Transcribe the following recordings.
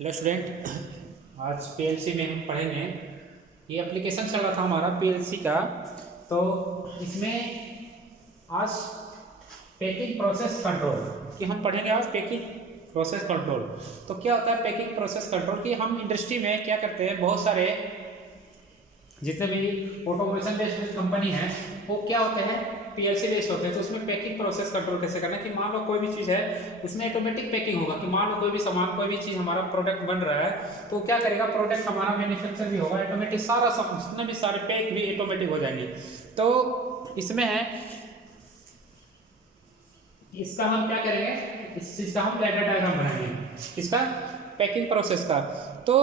Hello student, आज PLC में हम पढ़ेंगे। ये एप्लीकेशन चल रहा था हमारा पीएलसी का, तो इसमें आज पैकिंग प्रोसेस कंट्रोल कि हम पढ़ेंगे आज पैकिंग प्रोसेस कंट्रोल। तो क्या होता है पैकिंग प्रोसेस कंट्रोल कि हम इंडस्ट्री में क्या करते हैं, बहुत सारे जितने भी ऑटोमेशन बेस्ड कंपनी है वो क्या होते हैं पीएलसी बेस्ड होते हैं। तो उसमें पैकिंग प्रोसेस कंट्रोल कैसे करना है कि मान लो कोई भी चीज़ है उसमें ऑटोमेटिक पैकिंग होगा कि मान लो कोई भी सामान कोई भी चीज़ हमारा प्रोडक्ट बन रहा है तो क्या करेगा, प्रोडक्ट हमारा मैन्युफैक्चर भी होगा ऑटोमेटिक, सारा सब जितने भी सारे पैक भी ऑटोमेटिक हो जाएंगे। तो इसमें है इसका हम क्या करेंगे, इस चीज़ का हम लेटर डायग्राम बनाएंगे इसका पैकिंग प्रोसेस का। तो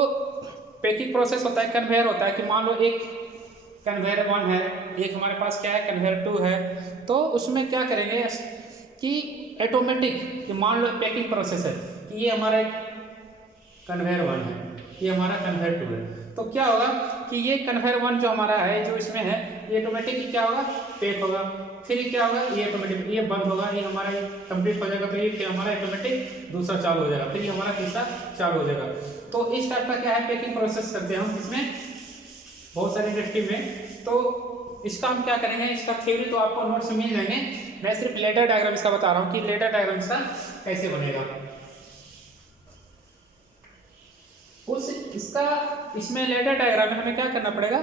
पैकिंग प्रोसेस होता है कन्वेयर होता है कि मान लो एक कन्वेयर 1 है, एक हमारे पास क्या है कन्वेयर 2 है। तो उसमें क्या करेंगे कि ऑटोमेटिक कि मान लो पैकिंग प्रोसेस है कि ये हमारा एक कन्वेयर 1 है, ये हमारा कन्वेयर 2 है। तो क्या होगा कि ये कन्वेयर 1 जो हमारा है जो इसमें है ये ऑटोमेटिक क्या होगा, पैक होगा। फिर क्या होगा, ये ऑटोमेटिक ये बंद होगा, ये हमारा कंप्लीट हो जाएगा। तो ये हमारा ऑटोमेटिक दूसरा चालू हो जाएगा, फिर ये हमारा तीसरा चालू हो जाएगा। तो इस टाइप का क्या है पैकिंग प्रोसेस करते हैं हम इसमें बहुत सारी इंडस्ट्री में। तो इसका हम क्या करेंगे, इसका थ्योरी तो आपको नोट्स में मिल जाएंगे, मैं सिर्फ लेटर डायग्राम इसका बता रहा हूँ कि लेटर डायग्राम इसका कैसे बनेगा। उस इसका इसमें लेटर डायग्राम में हमें क्या करना पड़ेगा,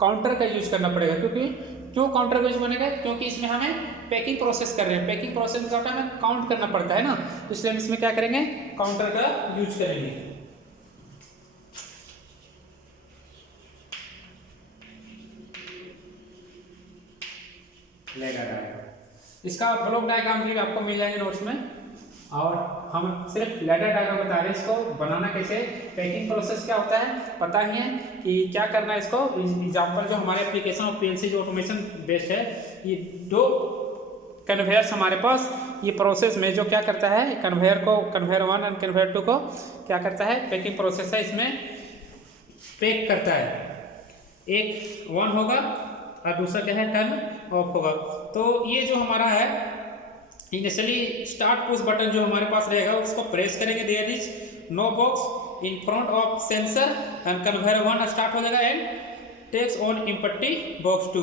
काउंटर का यूज करना पड़ेगा। क्योंकि क्यों काउंटर का यूज बनेगा, क्योंकि इसमें हमें पैकिंग प्रोसेस कर रहे हैं, पैकिंग प्रोसेस का हमें काउंट करना पड़ता है ना, तो इसलिए हम इसमें क्या करेंगे, काउंटर का यूज करेंगे। लेटर डायग्राम इसका ब्लॉक डायग्राम भी आपको मिल जाएंगे नोट्स में, और हम सिर्फ लेटर डायग्राम बता रहे हैं। इसको बनाना कैसे, पैकिंग प्रोसेस क्या होता है पता ही है कि क्या करना है। इसको एग्जांपल जो हमारे एप्लीकेशन और पीएलसी जो ऑटोमेशन बेस्ड है, ये दो कन्वेयर्स हमारे पास, ये प्रोसेस में जो क्या करता है कन्वेयर को, कन्वेयर 1 और कन्वेयर 2 को क्या करता है, पैकिंग प्रोसेस है इसमें पैक करता है। एक 1 होगा और दूसरा क्या है टर्न ऑफ होगा। तो ये जो हमारा है इनिशियली स्टार्ट पुश बटन जो हमारे पास रहेगा उसको प्रेस करेंगे, there is no box in front of sensor and conveyor 1 start हो जाएगा and takes on empty box 2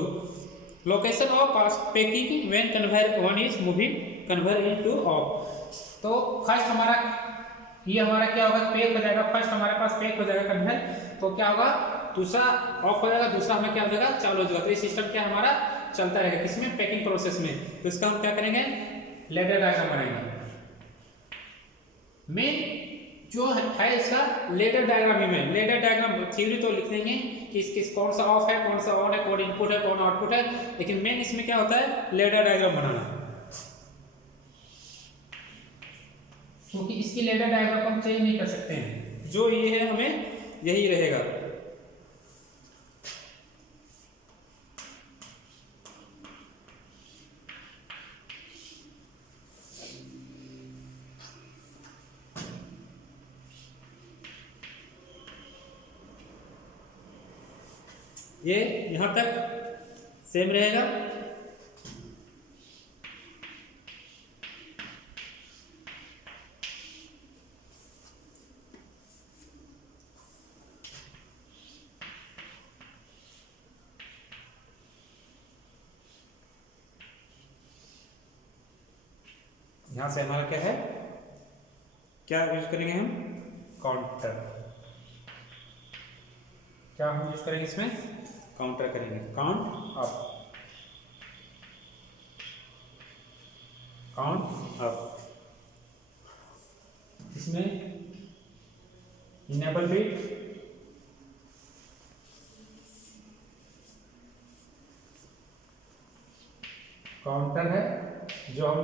location of packing when conveyor 1 is moving conveyor into off. तो first हमारा ये हमारा क्या होगा, पैक हो जाएगा, फर्स्ट हमारे पास पैक हो जाएगा कन्वेयर, तो क्या होगा दूसरा ऑफ हो जाएगा, दूसरा हमें क्या हो जाएगा चालू हो जाएगा। तो ये सिस्टम क्या हमारा चलता रहेगा किसमें, पैकिंग प्रोसेस में। तो इसका हम क्या करेंगे, लेटर डायग्राम बनाएंगे। मेन जो है इसका लेटर डायग्राम ही में, लेटर डायग्राम थ्योरी तो लिख देंगे कि किस कौन सा ऑफ है, कौन सा ऑन है, कौन इनपुट है, कौन आउटपुट है, लेकिन मेन इसमें क्या होता है लेटर डायग्राम बनाना। क्योंकि इसकी लेटर डायग्राम हम चेंज नहीं कर सकते हैं, जो ये है हमें यही रहेगा। ये यहां तक सेम रहेगा। यहां से हमारा क्या है, क्या यूज करेंगे हम, काउंटर। क्या हम यूज करेंगे इसमें, काउंटर करेंगे, काउंट अप, काउंट अप। इसमें इनेबल बिट, काउंटर है जो हम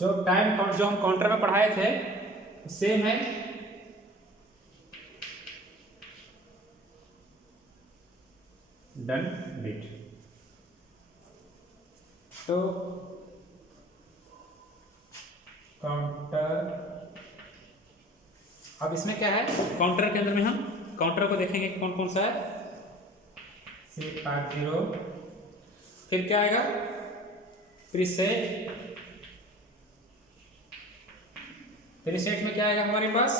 जो टाइम जो हम काउंटर में पढ़ाए थे सेम है। Done bit. तो काउंटर, अब इसमें क्या है काउंटर के अंदर में हम काउंटर को देखेंगे कौन कौन सा है, सिर्फ 0। फिर क्या आएगा प्रीसेट, प्रीसेट में क्या आएगा हमारे पास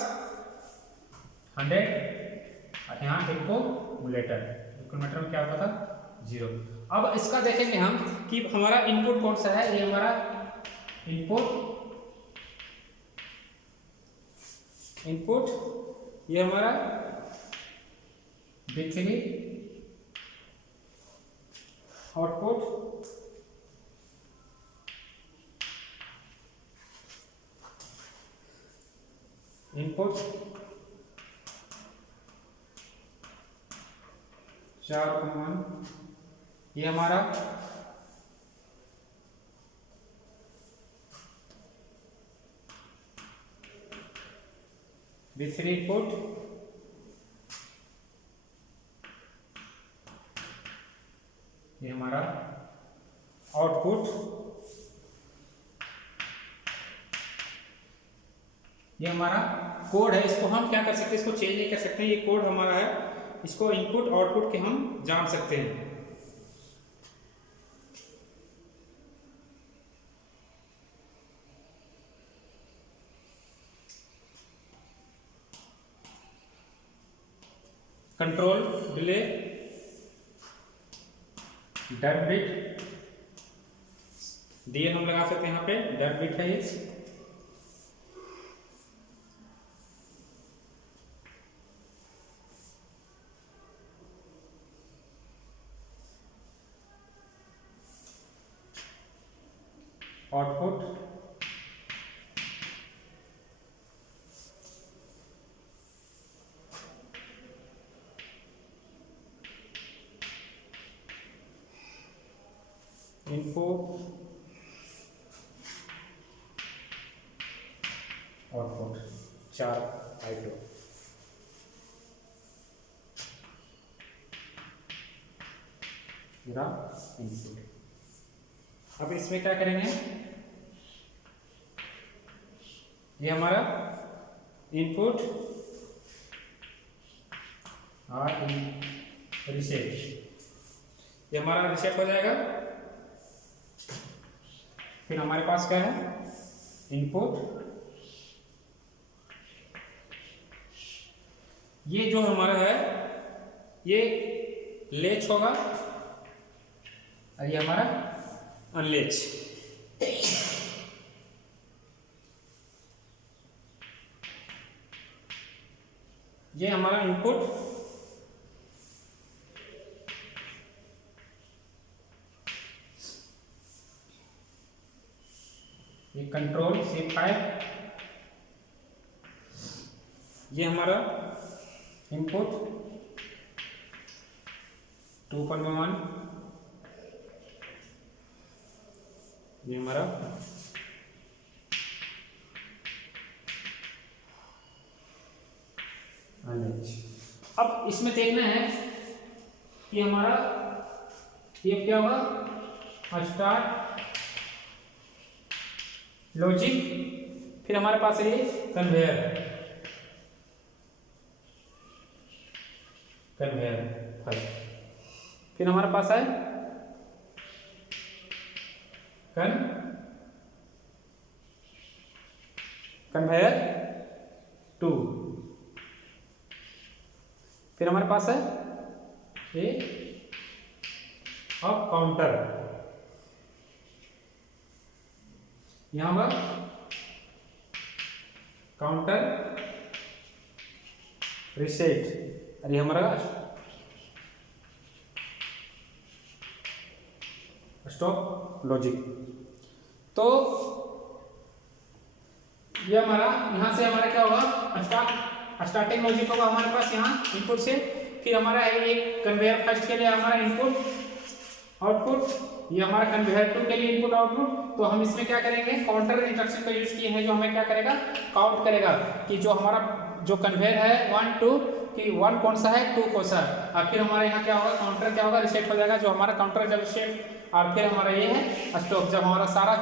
100, यहाँ इक्वोमीटर में क्या होता था 0। अब इसका देखेंगे हम कि हमारा इनपुट कौन सा है। ये हमारा इनपुट ये हमारा B3, आउटपुट इनपुट 4,1, ये हमारा B3 इनपुट, ये हमारा आउटपुट, ये हमारा कोड है। इसको हम क्या कर सकते हैं, इसको चेंज नहीं कर सकते, ये कोड हमारा है, इसको इनपुट आउटपुट के हम जान सकते हैं। कंट्रोल डिले डट बिट DL हम लगा सकते हैं, यहाँ पे डट बिट है ये। Output info output 4 item. मेरा इनपुट। अब इसमें क्या करेंगे, ये हमारा इनपुट और रिसेट, ये हमारा रिसेट हो जाएगा। फिर हमारे पास क्या है, इनपुट, ये जो हमारा है ये लेच होगा और ये हमारा अनलेच। ये हमारा इनपुट, ये कंट्रोल C5, ये हमारा इनपुट 2.1, ये हमारा अब इसमें देखना है कि हमारा ये क्या होगा, स्टार्ट लॉजिक, फिर हमारे पास है ये कन्वेयर फर्स्ट, फिर हमारे पास है कन्वेयर 2, फिर हमारे पास है ये अब काउंटर, यहां पर काउंटर रिसेट, और ये हमारा स्टॉप लॉजिक। तो ये हमारा यहाँ से हमारा क्या होगा, स्टार्टिंग लॉजिक होगा हमारे पास यहाँ इनपुट से, फिर हमारा है ये कन्वेयर फर्स्ट के लिए हमारा इनपुट आउटपुट, ये हमारा कन्वेयर 2 के लिए इनपुट आउटपुट। तो हम इसमें क्या करेंगे, काउंटर इंस्ट्रक्शन का यूज किए हैं, जो हमें क्या करेगा, काउंट करेगा कि जो हमारा जो कन्वेयर है 1 2 कि 1 कौन सा है 2 कौन सा है, और फिर हमारे यहाँ क्या होगा, काउंटर क्या होगा, रिसेट हो जाएगा। जो हमारा काउंटर जब रिसेट, और फिर हमारा ये है स्टॉप, जब हमारा सारा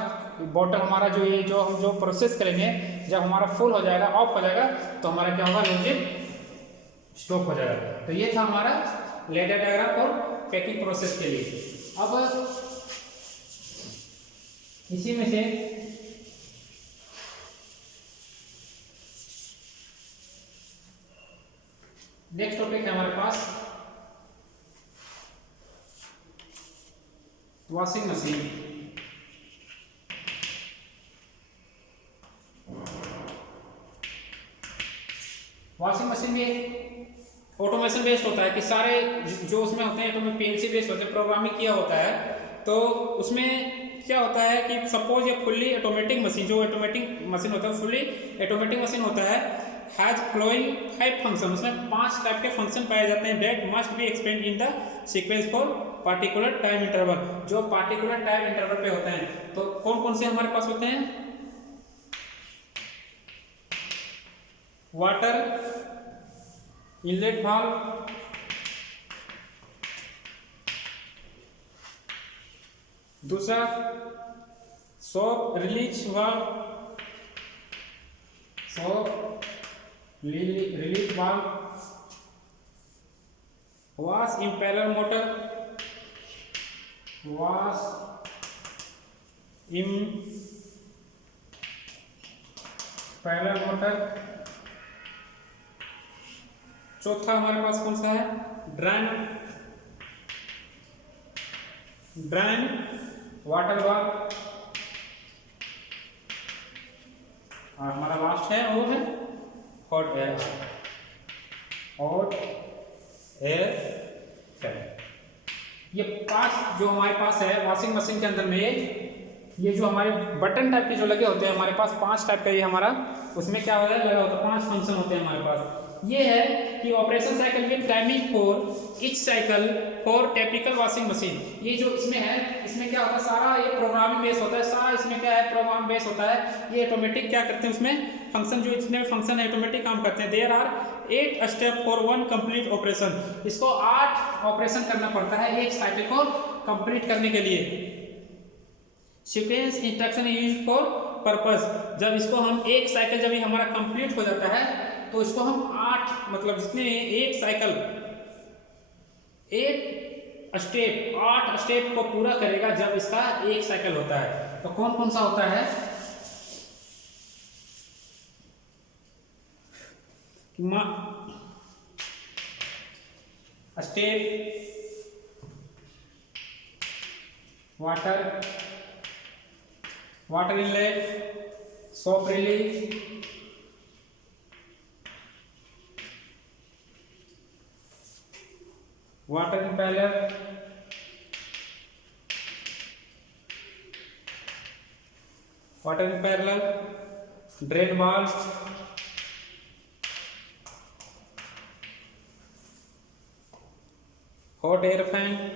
बॉटल हमारा जो ये जो हम जो प्रोसेस करेंगे, जब हमारा फुल हो जाएगा, ऑफ हो जाएगा, तो हमारा क्या होगा, लॉजिक स्टॉप हो जाएगा। तो ये था हमारा ladder diagram for packing process के लिए। अब इसी में से नेक्स्ट टॉपिक है हमारे पास वॉशिंग मशीन। वॉशिंग मशीन भी ऑटोमेशन बेस्ड होता है कि सारे जो उसमें होते हैं ऑटोमेटिक पीएलसी बेस्ड होते हैं, प्रोग्रामिंग किया होता है। तो उसमें क्या होता है कि सपोज ये फुल्ली ऑटोमेटिक मशीन, जो ऑटोमेटिक मशीन होता है फुल्ली ऑटोमेटिक मशीन होता है, हैज फ्लोइंग 5 फंक्शन, उसमें 5 टाइप के फंक्शन पाए जाते हैं that must be expand in the sequence for particular time interval, जो पार्टिकुलर टाइम इंटरवल पे होते हैं। तो कौन कौन से हमारे पास होते हैं? वाटर इनलेट वाल्व, दूसरा soap release valve, soap release valve, wash impeller motor, wash impeller motor, चौथा हमारे पास कौन सा है? ड्रेन वाटर वाल्व, और हमारा लास्ट है वो है हॉट एयर फैन। ये 5 जो हमारे पास है वॉशिंग मशीन के अंदर में, ये जो हमारे बटन टाइप के जो लगे होते हैं हमारे पास 5 टाइप का, ये हमारा उसमें क्या होता है लगा होता है 5 फंक्शन होते हैं हमारे पास। ये है कि operation cycle with timing for each cycle for typical washing machine. ये जो इसमें है, इसमें क्या होता है सारा ये प्रोग्रामिंग बेस होता है, सारा इसमें क्या है प्रोग्राम बेस होता है। ये ऑटोमेटिक क्या करते हैं उसमें फंक्शन, जो जितने फंक्शन है ऑटोमेटिक काम करते हैं। There are 8 step for 1 complete operation, इसको 8 ऑपरेशन करना पड़ता है एक साइकिल को कंप्लीट करने के लिए। Sequence instruction use for purpose, जब इसको हम एक साइकिल जब ये हमारा कंप्लीट हो जाता है तो इसको हम 8 मतलब जितने एक साइकिल 8 स्टेप को पूरा करेगा जब इसका एक साइकिल होता है। तो कौन कौन सा होता है? Step water inlet, soap release, water impeller, drain valve, hot air fan,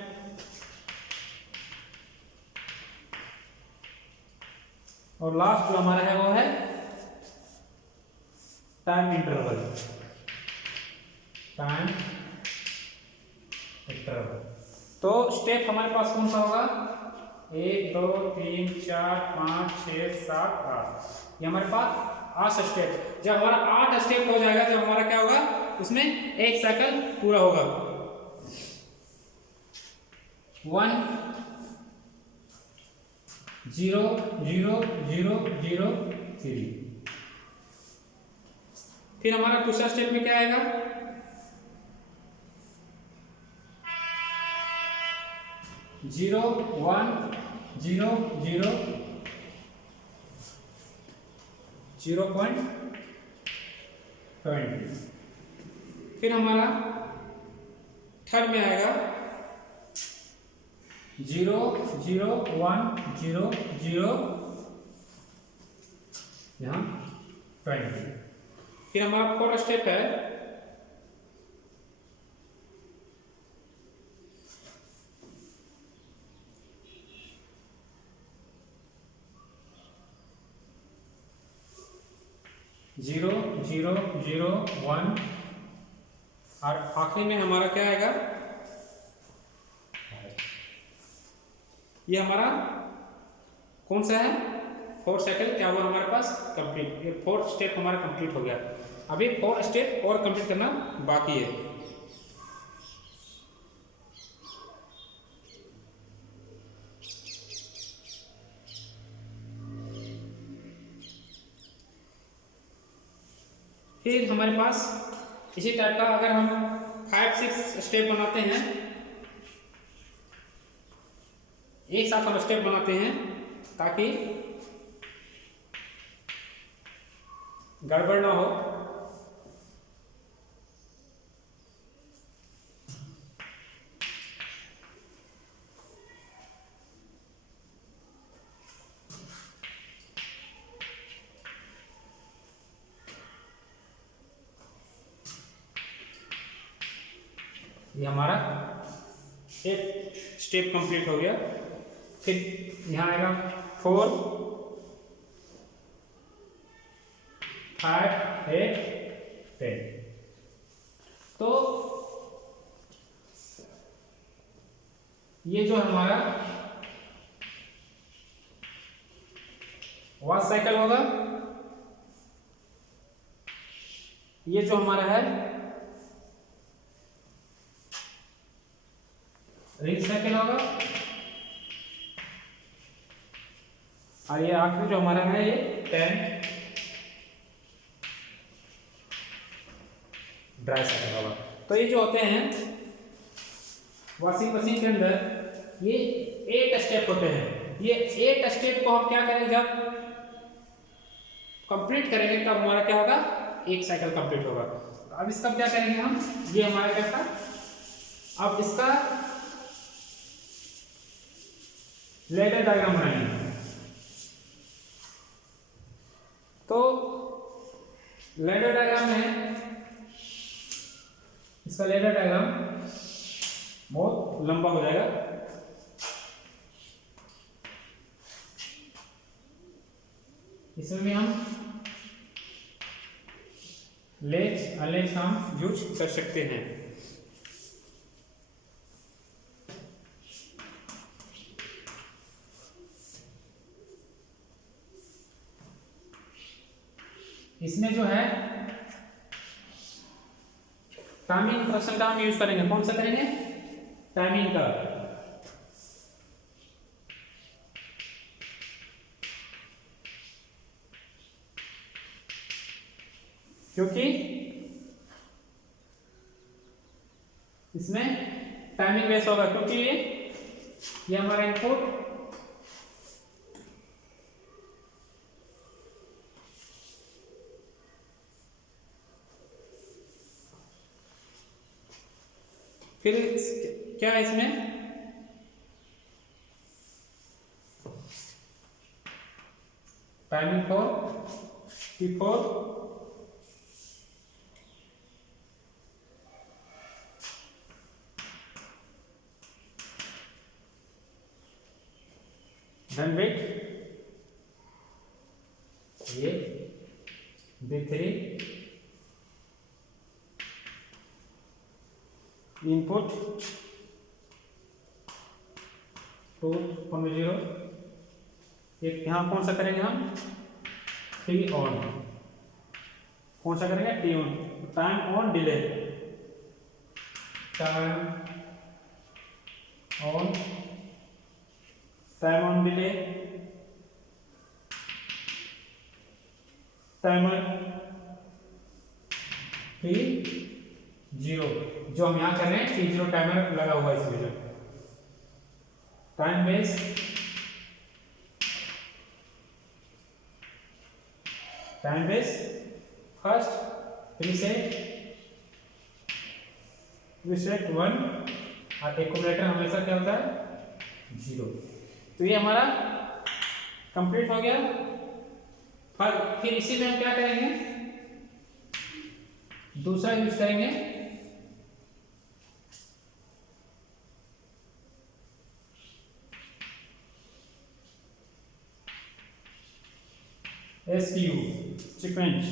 और लास्ट जो हमारा है वो है टाइम इंटरवल। तो स्टेप हमारे पास कौन सा होगा? 1 2 3 4 5 6 7 8, ये हमारे पास 8 स्टेप। जब हमारा 8 स्टेप हो जाएगा, जब हमारा क्या होगा उसमें एक साइकिल पूरा होगा। 1 0 0 0 0 3। फिर हमारा दूसरा स्टेप में क्या आएगा? 0 1 0 0 0.20। फिर हमारा थर्ड में आएगा 0 0 1 0 0 यहाँ 20। फिर हमारा फोर्थ स्टेप है 0 0 0 1, और आखिरी में हमारा क्या आएगा? ये हमारा कौन सा है? 4 साइकिल क्या हुआ हमारे पास कंप्लीट। ये 4th स्टेप हमारा कंप्लीट हो गया। अभी 4 स्टेप और कंप्लीट करना बाकी है। फिर हमारे पास इसी टाइप का अगर हम 5-6 स्टेप बनाते हैं, एक साथ हम स्टेप बनाते हैं ताकि गड़बड़ ना हो। ये हमारा एक स्टेप कंप्लीट हो गया। फिर यहाँ आएगा 4, 5, 8, 10। तो ये जो हमारा वॉच साइकिल होगा, ये जो हमारा है रिंग साइकिल होगा, और ये आखिरी जो हमारा है ये 10 ड्राई साइकिल होगा। तो ये जो होते हैं वॉशिंग मशीन के अंदर ये 8 स्टेप होते हैं। ये 8 स्टेप को हम क्या करेंगे, जब कंप्लीट करेंगे तब हमारा क्या होगा, एक साइकिल कंप्लीट होगा। अब इसका क्या करेंगे हम, ये हमारा क्या था, अब इसका लेडर डायग्राम बनाएंगे। तो लेडर डायग्राम में इसका लेडर डायग्राम बहुत लंबा हो जाएगा। इसमें भी हम लेज अलेज हम यूज कर सकते हैं। इसमें जो है टाइमिंग इंस्ट्रक्शन का हम यूज करेंगे। कौन सा करेंगे, टाइमिंग का। क्योंकि इसमें टाइमिंग बेस होगा, क्योंकि ये हमारा इनपुट फिर क्या है इसमें, timing for T4, then wait, ये B3 इनपुट 2.0। एक यहाँ कौन सा करेंगे हम, 3 ऑन। कौन सा करेंगे, T on, time on delay, time on, time on delay, timer T0, जो हम यहाँ कर रहे हैं T0 टाइमर लगा हुआ है इसमें। जो टाइम बेस फर्स्ट प्रीसेट 1, और एक्यूमुलेटर हमेशा क्या होता है, 0। तो ये हमारा कंप्लीट हो गया। फिर इसी में हम क्या करेंगे, दूसरा यूज करेंगे SQ सीक्वेंस।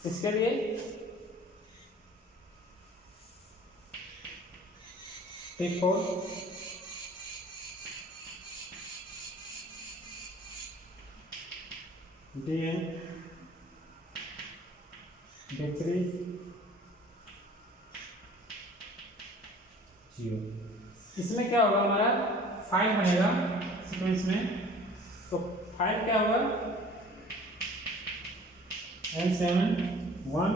इसके लिए T4, DN, D3, 0। इसमें क्या होगा, हमारा 5 बनेगा सीक्वेंस में, तो 5 क्या होगा, N7 1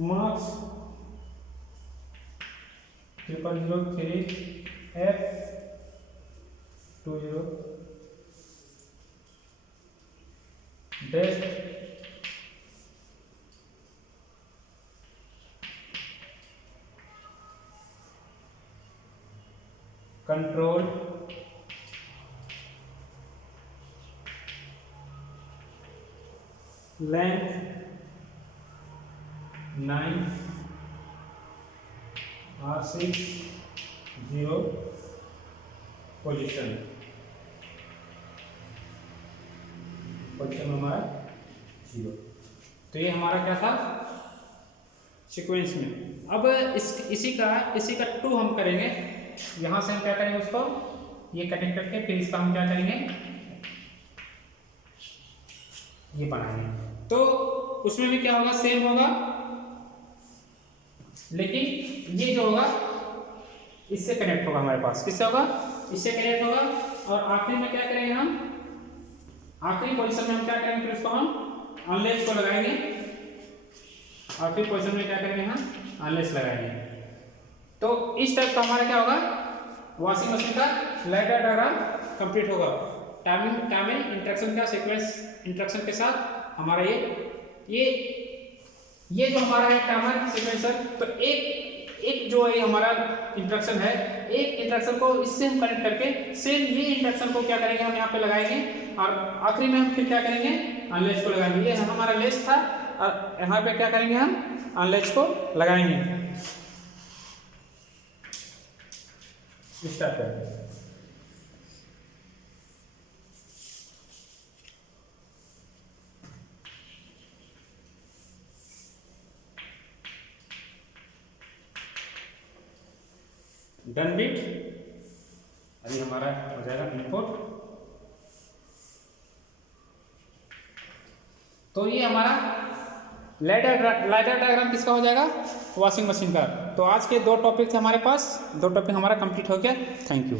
marks 0003 F 20 best control length 9 R6 0 position में हमारा 0। तो ये हमारा क्या था सीक्वेंस में। अब इसी का 2 हम करेंगे। यहाँ से हम क्या करेंगे, उसको ये कनेक्ट करके फिर इसका हम क्या करेंगे, ये बनाएंगे। तो उसमें भी क्या होगा, सेम होगा, लेकिन ये जो होगा इससे कनेक्ट होगा हमारे पास। किससे होगा, इससे कनेक्ट होगा। और आखिरी में क्या करेंगे, हम आखिरी पोजीशन में हम क्या करेंगे, फिर उसको हम अनलेस को लगाएंगे। आखिरी पोजीशन में क्या करेंगे, हम अनलेस लगाएंगे। तो इस टाइप का हमारा क्या होगा, वॉशिंग मशीन का लैडर डायग्राम कंप्लीट होगा। टाइमिंग इंटरेक्शन का सीक्वेंस इंटरेक्शन के साथ हमारा ये जो हमारा है टाइमर सीक्वेंसर। तो एक जो है हमारा इंटरेक्शन है, एक इंटरेक्शन को इससे हम कनेक्ट करके सेम ये इंटरेक्शन को क्या करेंगे, हम यहाँ पे लगाएंगे। और आखिरी में हम फिर क्या करेंगे, अनलेस को लगाएंगे। ये हमारा लेस था, और यहाँ पे क्या करेंगे, हम अनलेस को लगाएंगे। स्टार्ट करेंगे। डन बिट, अभी हमारा हो जाएगा इनपुट। तो ये हमारा लैडर डायग्राम किसका हो जाएगा, वॉशिंग मशीन का। तो आज के 2 टॉपिक थे हमारे पास, 2 टॉपिक हमारा कंप्लीट हो गया। Thank you.